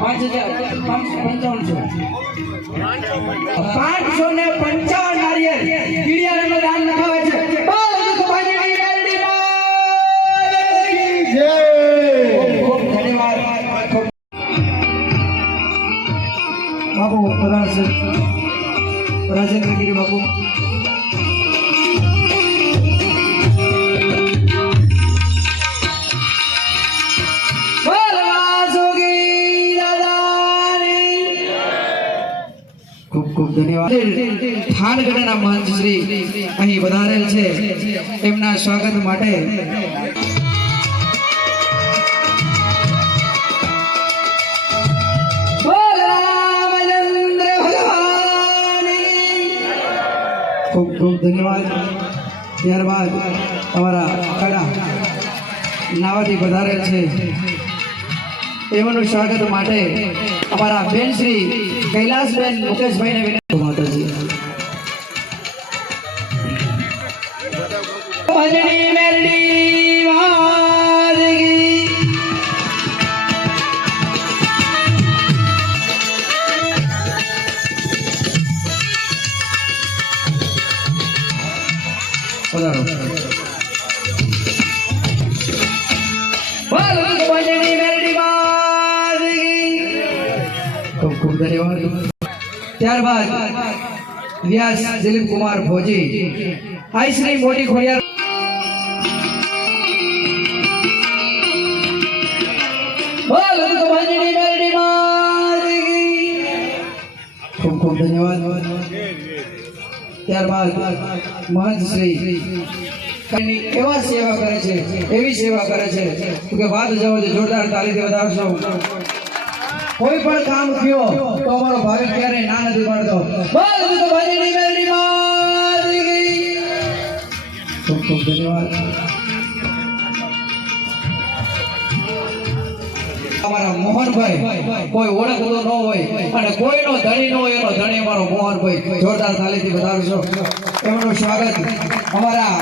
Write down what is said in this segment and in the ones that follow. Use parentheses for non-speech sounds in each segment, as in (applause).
પાંચ હજાર પંચાવનસો પાંચસો ને પંચાવન નારિયેલ કીડિયાને દાન લખાવે છે બાપુ પ્રધાન રાજેન્દ્રગીરી બાપુ. ખૂબ ધન્યવાદ. થાનગઢના મહંત શ્રી અહીં વધારેલ છે. એમના સ્વાગત માટે. ખૂબ ખૂબ ધન્યવાદ. ત્યારબાદ અમારા કડા નાવાથી વધારે છે. એમનું સ્વાગત માટે અમારા બેન શ્રી કૈલાસબેન મુકેશભાઈને વિનંતી માતાજી. ભજની મેલડી પધારો. ભજની ધન્યવાદ ત્યારબાદ વ્યાસ દિલીપ કુમાર ભોજી. આઈ શ્રી મોટી ખોડિયાર ખૂબ ખૂબ ત્યારબાદ મહંત શ્રી એવા સેવા કરે છે, એવી સેવા કરે છે. કે વાત જવો જોરદાર તાલીથી વધારશો. કોઈ પણ કામ થયો તો અમારો ભાવિક ક્યારેય ના નથી પડતો. તો મેલડી માદગી ખૂબ ખૂબ ધન્યવાદ. અમારા મોહનભાઈ ન હોય અને કોઈનો ધણી ન હોય એનો ધણી અમારો મોહનભાઈ. જોરદાર થાલીથી એમનું સ્વાગત અમારા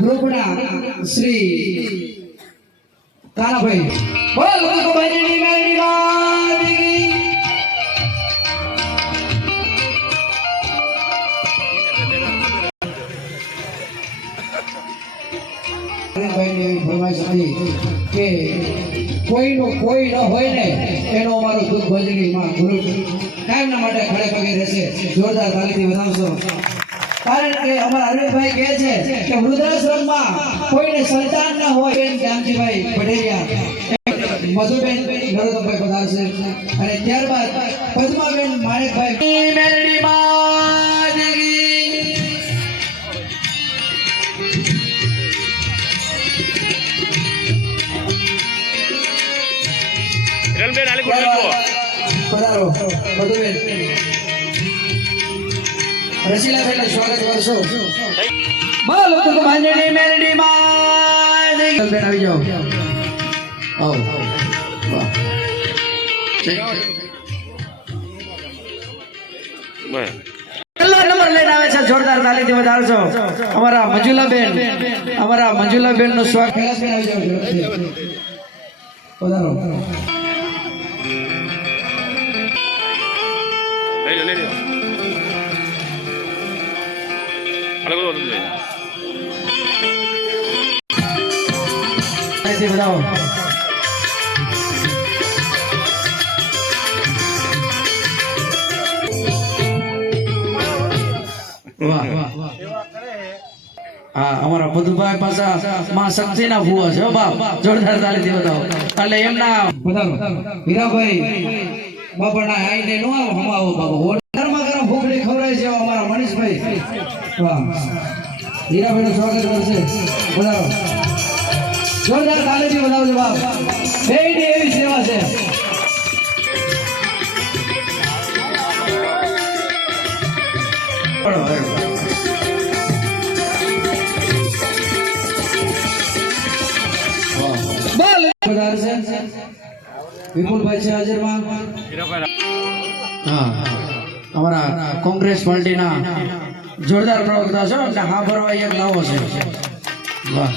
ગ્રુપના શ્રી કાનાભાઈ બોલ હતી કે કોઈનું કોઈ ન હોય ને એનો અમારો દુઃખ ભજનીમાં ગુરુ કાયમના માટે ખડે પગે રહેશે. જોરદાર તાલીમથી વધાવશો. કારણ કે અમારા અરવિંદભાઈ કહે છે કે વૃદ્ધાશ્રમમાં કોઈને સંતાન ન હોય એમ જાનજીભાઈ પટેલિયા. મધુબેન નરોત્તમભાઈ પધારશે. અને ત્યારબાદ પદ્માબેન માણેકભાઈ. મેલડી રસીલાબેનનું સ્વાગત કરશો. બોલ તો ભાંજણી મેલડી માં બેન આવી જાઓ. આવો. જોરદાર તાલીથી વધારશો અમારા મંજુલાબેન અમારા મંજુલાબેનનું સ્વાગત વાહ હા, અમારા મધુભાઈ પાછા માં શક્તિના ભૂવા છે બાપ. જોરદાર તાલીથી બતાવો. એટલે એમના હીરાભાઈ, બાપાના આઈને નો આવો, હમાવો બાબા ગરમા ગરમ ભૂખડી ખવડાય એવા અમારા મનીષભાઈ વાહ હીરાભાઈ સ્વાગત કરશે બધા જોરદાર તાલીથી બતાવજો જવાબ બે એવી સેવા છે વિપુલભાઈ છે હાજરમાં. હા. અમારા કોંગ્રેસ પાર્ટીના જોરદાર પ્રવક્તા છો એટલે હા ભરવા એક લાવો છે. વાહ.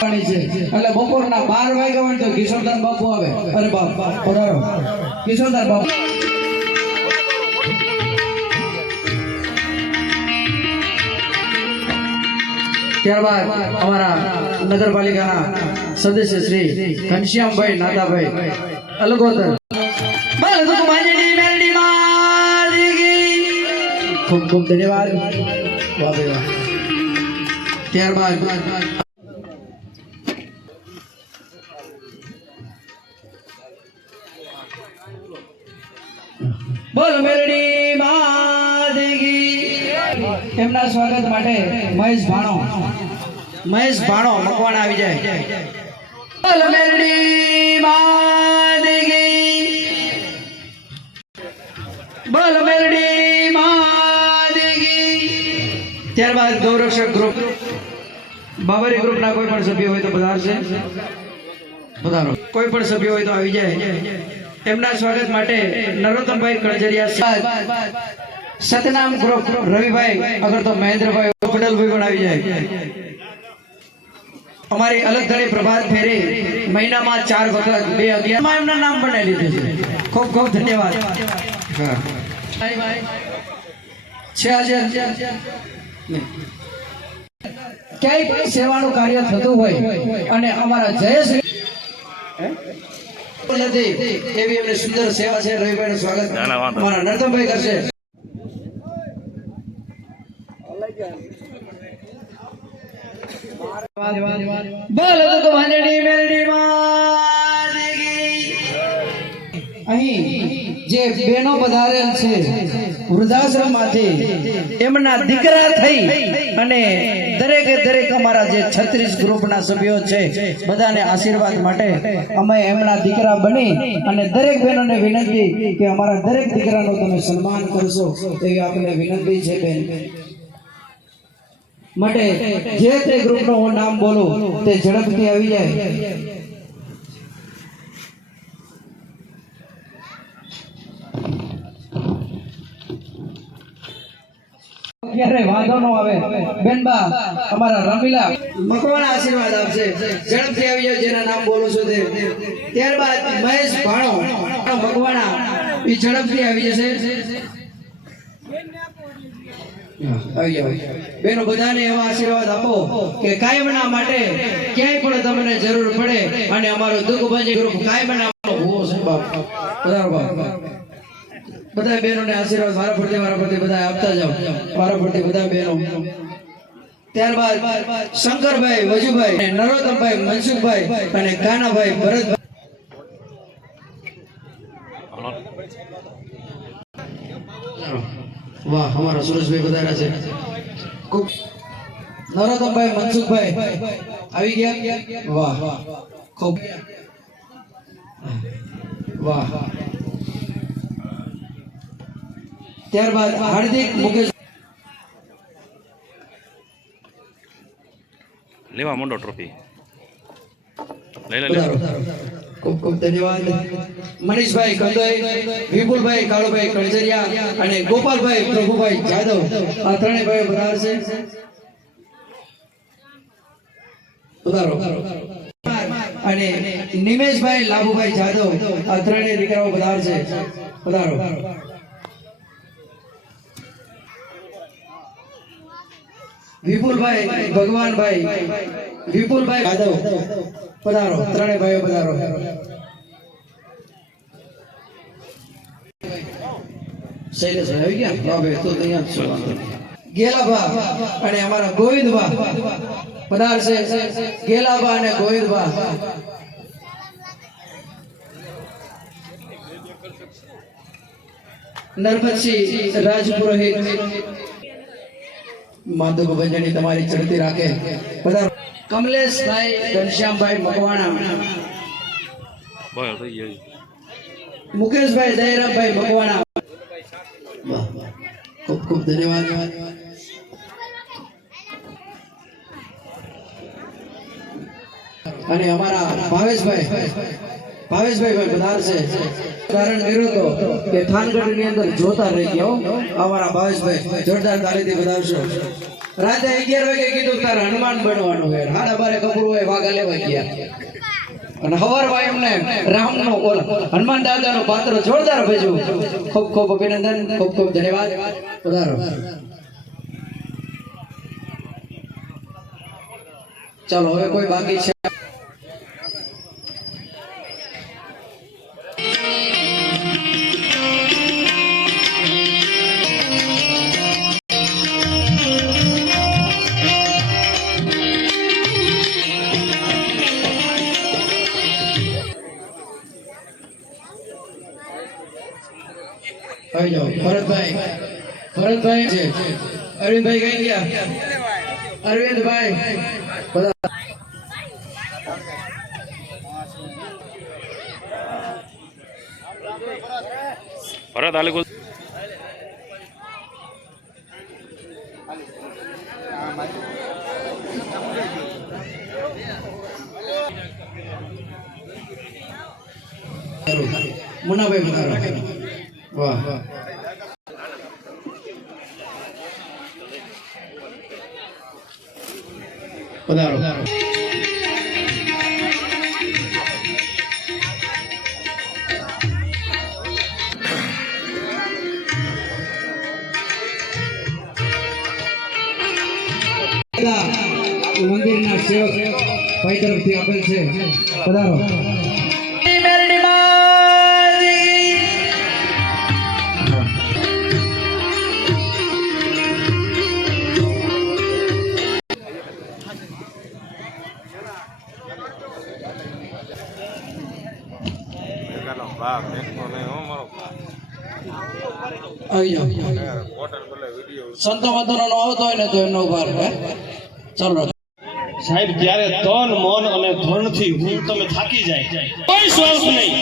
પાણી છે. એટલે બપોરના બાર વાગ્યા હોય તો કિશોરદાન બાપુ આવે. અરે બાપ, પધારો. કિશોરદાન બાપુ. ત્યારબાદ અમારા નગરપાલિકાના સદસ્ય શ્રી ઘનશ્યામભાઈ નાદાભાઈ અલગોતર. ખૂબ ખૂબ ધન્યવાદ. ત્યારબાદ એમના સ્વાગત માટે મહેશ ભાણો. મહેશ ભાણો મકવાણા આવી જાય. બોલ મેલડી માલિકી બોલ ત્યારબાદ ગૌરક્ષક ગ્રુપ બાબરી ગ્રુપના કોઈ પણ સભ્ય હોય તો પધારશે. પધારો. કોઈ પણ સભ્ય હોય તો આવી જાય. એમના સ્વાગત માટે નરોત્તમભાઈ કળજરિયા સતનામ ગ્રુપ રવિભાઈ અગર તો મહેન્દ્રભાઈ પટેલભાઈ પણ આવી જાય. અમારી અલગ ધણી પ્રભાત ફેરી મહિનામાં ચાર વખત બે અગિયાર. એમના નામ બનાવી લીધું છે. ખૂબ ખૂબ ધન્યવાદ. છે આજે. ક્યાંય સેવાનું કાર્ય થતું હોય અને અમારા જય એવી એમની સુંદર સેવા છે. સ્વાગત. ના, ના, અમારા નરતમભાઈ કરશે. બોલો તો વાંદડી મેલડી માલિકી. અહીં જે બેનો પધારેલ છે વૃદ્ધાશ્રમમાંથી એમના દીકરા થઈ અને દરેકે દરેક અમારા જે છત્રીસ ગ્રુપના સભ્યો છે, બધાને આશીર્વાદ માટે અમે એમના દીકરા બની અને દરેક બહેનોને વિનંતી કે અમારા દરેક દીકરાનો તમે સન્માન કરશો એવી આપને વિનંતી છે બેન. માટે જે તે ગ્રુપનો હું નામ બોલું તે ઝડપથી આવી જાય. ક્યારે વાંધો નો આવે. બેનબા અમારા રમીલા. મકવાણા આશીર્વાદ આપશે. ઝડપથી આવી જાવ જેના નામ બોલું છું તે. ત્યારબાદ મહેશ ભાણો. મકવાણા એ ઝડપથી આવી જશે. બેનો બધાને એવા આશીર્વાદ આપો કે કાયમના માટે ક્યાંય પણ તમને જરૂર પડે અને અમારો દુઃખ ભજે ગ્રુપ કાયમના હોવો છે બાપ. બાપ. બધા બહેનોને આશીર્વાદ, મારા ફરતી, મારા ફરતે બધા આપતા જાઓ. મારા ફરતે બધા બહેનો. ત્યારબાદ શંકરભાઈ, વજુભાઈ નરોત્તમભાઈ, મનસુખભાઈ, અને કાનાભાઈ, ભરતભાઈ. વાહ, અમારા સુરેશભાઈ વધારા છે. નરોત્તમભાઈ, મનસુખભાઈ, આવી ગયા? વાહ, ખૂબ. વાહ. ત્યારબાદ હાર્દિક મુકેશ લેવા માંડો ટ્રોફી લઈ લે ખૂબ ખૂબ ધન્યવાદ. મનીષભાઈ કંદોઈ વિપુલભાઈ કાળુભાઈ કણજરિયા અને ગોપાલભાઈ પ્રભુભાઈ જાદવ. આ ત્રણેય ભાઈ બરાબર છે. પધારો અને નિમેશભાઈ લાભુભાઈ જાદવ. આ ત્રણેય દીકરાઓ પધારશે પધારો વિપુલભાઈ ભગવાનભાઈ વિપુલભાઈ યાદવ પધારો ત્રણેય ભાઈઓ પધારો. નરમતસિંહ રાજપુરોહિત. માધવ ભંજની તમારી ચડતી રાખે. બધા કમલેશભાઈ ઘનશ્યામભાઈ મકવાણા. મુકેશભાઈ દયરામભાઈ મકવાણા. ખૂબ ખૂબ ધન્યવાદ. અને અમારા ભાવેશભાઈ. ભાવેશભાઈ ભાઈ જોરદાર તાલીથી વાગે કીધું તારે હનુમાન બનવાનું છે. હાડા બારે કપડું હોય, વાઘા લેવા ગયા. અને પાત્ર જોરદાર ભજવું ખૂબ ખૂબ અભિનંદન, ખૂબ ખૂબ ધન્યવાદ. પધારો. ચાલો, હવે કોઈ બાકી છે? આવી જાઓ ભરતભાઈ ભરતભાઈ છે અરવિંદભાઈ કઈ ગયા અરવિંદભાઈ બધા ભરત આલે મુન્નાભાઈ પધારો વાહ. પધારો. મંદિરના સેવક ભાઈ તરફથી આપેલ છે. પધારો. સંતો મંતનો ન આવતો હોય ને તો એમનો ઉભાર ચાલો. સાહેબ ત્યારે તન, મન અને ધનથી હું તમે થાકી જાય, કોઈ સ્વાર્થ નહીં.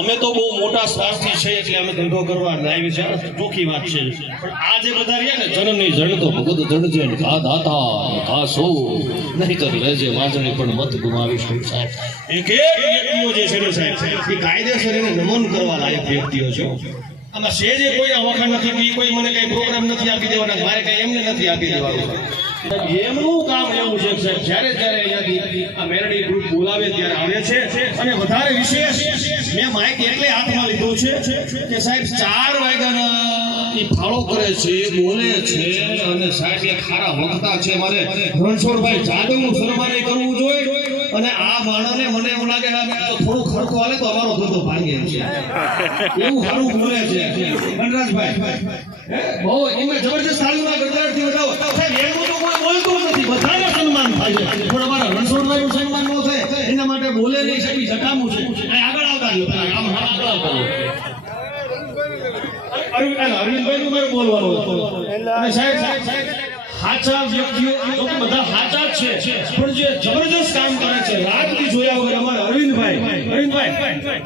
અમે તો બહુ મોટા સ્વાર્થી છે એટલે અમે ધંધો કરવા લાવી છે. ચોખ્ખી વાત છે. પણ આ જે બધા રહ્યા ને જનની જણ તો ભગત જણ છે ઘા દાતા ઘા સો. નહીં તો રહેજે વાંચણી પણ મત ગુમાવીશ શું સાહેબ. એક એક વ્યક્તિઓ જે છે ને સાહેબ, એ કાયદેસર એને નમન કરવા લાયક વ્યક્તિઓ છે. આમાં સેજે કોઈ આ નથી કે કોઈ મને કઈ પ્રોગ્રામ નથી આપી દેવાના, મારે કઈ એમને નથી આપી દેવાનું. એમનું કામ એવું છે સાહેબ, જ્યારે જ્યારે અહીંયાથી આ મેલડી ગ્રુપ બોલાવે ત્યારે આવે છે. અને વધારે વિશેષ, મેં માઇક એટલે હાથમાં લીધું છે કે સાહેબ, ચાર વાગ્યાના એ ફાળો કરે છે, બોલે છે, અને સાહેબ એ ખારા વખતા છે. મારે રણછોડભાઈ જાદવનું સન્માન કરવું જોઈએ. અને આ માણસને મને એવું લાગે થોડું ખર્ચો હાલે તો અમારો ધંધો ભાંગે છે એવું સારું બોલે છે વનરાજભાઈ બહુ એમાં જબરજસ્ત તાળીઓના ગડગડાટથી બતાવો સાહેબ, એવું તો કોઈ બોલતું નથી. બધાને સન્માન થાય છે. પણ અમારા રણછોડભાઈનું સન્માન ન થાય, એના માટે બોલે નહીં સાહેબ, જટામું છે. આગળ આવતા રહ્યો, આમ આગળ આવતા રહ્યો. અરવિંદ- અને મારે બોલવાનું હતું. સાહેબ, સાહેબ, સાહેબ, સાચા વ્યક્તિઓ તો બધા સાચા જ છે. પણ જે જબરજસ્ત કામ કરે છે રાતથી જોયા વગર અમારા અરવિંદભાઈ અરવિંદભાઈ.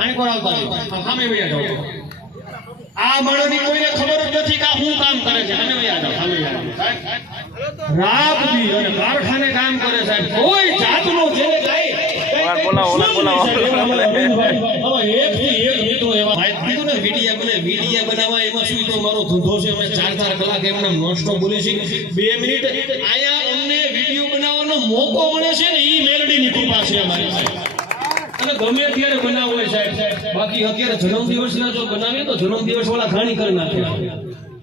આને કોણ આવતા સામે વહી જાઓ. આ માણસની કોઈને ખબર જ નથી કે આ શું કામ કરે છે. સામે વહી જાઓ, સામે રાત બી અને કારખાને કામ કરે સાહેબ કોઈ જાતનો જેને કાંઈ- બોલાવો, બોલાવો. (laughs) એક એવા ભાઈ કીધું ને વિડીયા બને, વિડીયા બનાવવા એમાં શું તો મારો ધંધો છે? અમે ચાર ચાર કલાક એમને નોસ્ટો બોલીએ છે બે મિનિટ, આયા અમને વીડિયો બનાવવાનો મોકો મળે છે ને એ મેલડીની કૃપા છે અમારી અને ગમે ત્યારે બનાવવો હોય સાહેબ, બાકી અત્યારે જન્મદિવસના જો બનાવીએ તો જન્મદિવસ વાળા ઘાણી કરી નાખે.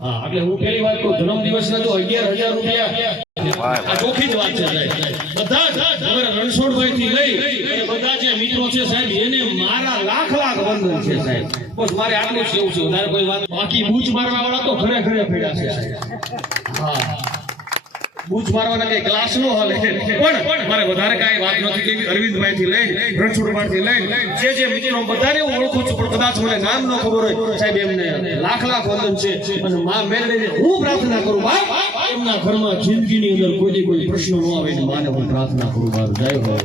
હા, એટલે હું પેલી વાત કહું જન્મદિવસના જો અગિયાર હજાર રૂપિયા, આ ચોખ્ખી જ વાત છે સાહેબ. બધા જ થી લઈ બધા મિત્રો છે સાહેબ, એને મારા લાખ લાખ વંદન છે સાહેબ. મારે આટલું કોઈ વાત બાકી બૂચ મારવા વાળા તો ઘરે ઘરે પડ્યા છે. સાહેબ હા. બૂચ મારવાના કઈ ક્લાસ નો હાલે. પણ મારે વધારે કાંઈ વાત નથી અરવિંદભાઈ લઈ રણછોડભાઈ થી લઈ, જે જે છું, પણ કદાચ મને નામ ન ખબર હોય, સાહેબ, એમને લાખ લાખ વંદન છે. અને મા હું પ્રાર્થના કરું એમના ઘરમાં જિંદગીની અંદર કોઈ કોઈ પ્રશ્ન ન આવે માને હું પ્રાર્થના કરું જય હો.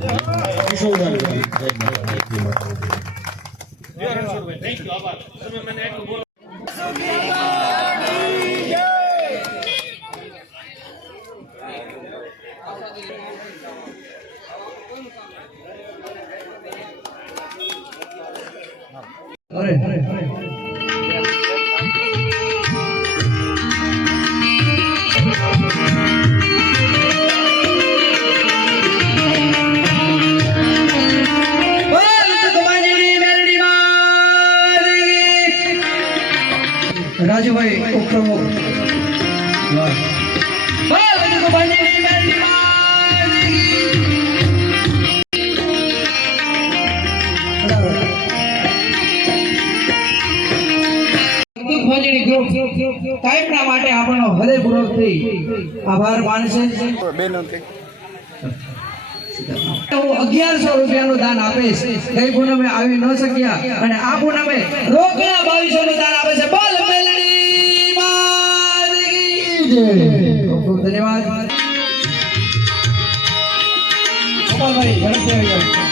માતા. થેન્ક યુ આભાર તમે મને એટલું બોલો રાજુભાઈ ઉપપ્રમુખ. બોલ ગ્રુપ કાયમના માટે આપણો હૃદયપૂર્વકથી આભાર માનશે. દાન આપીશ ગઈ પૂનમે આવી ન શક્યા. અને આ પૂનમે રોકડા બાવીસો નું દાન આપે છે. જય. ખૂબ ખૂબ ધન્યવાદ ગોપાલભાઈ જાઓ.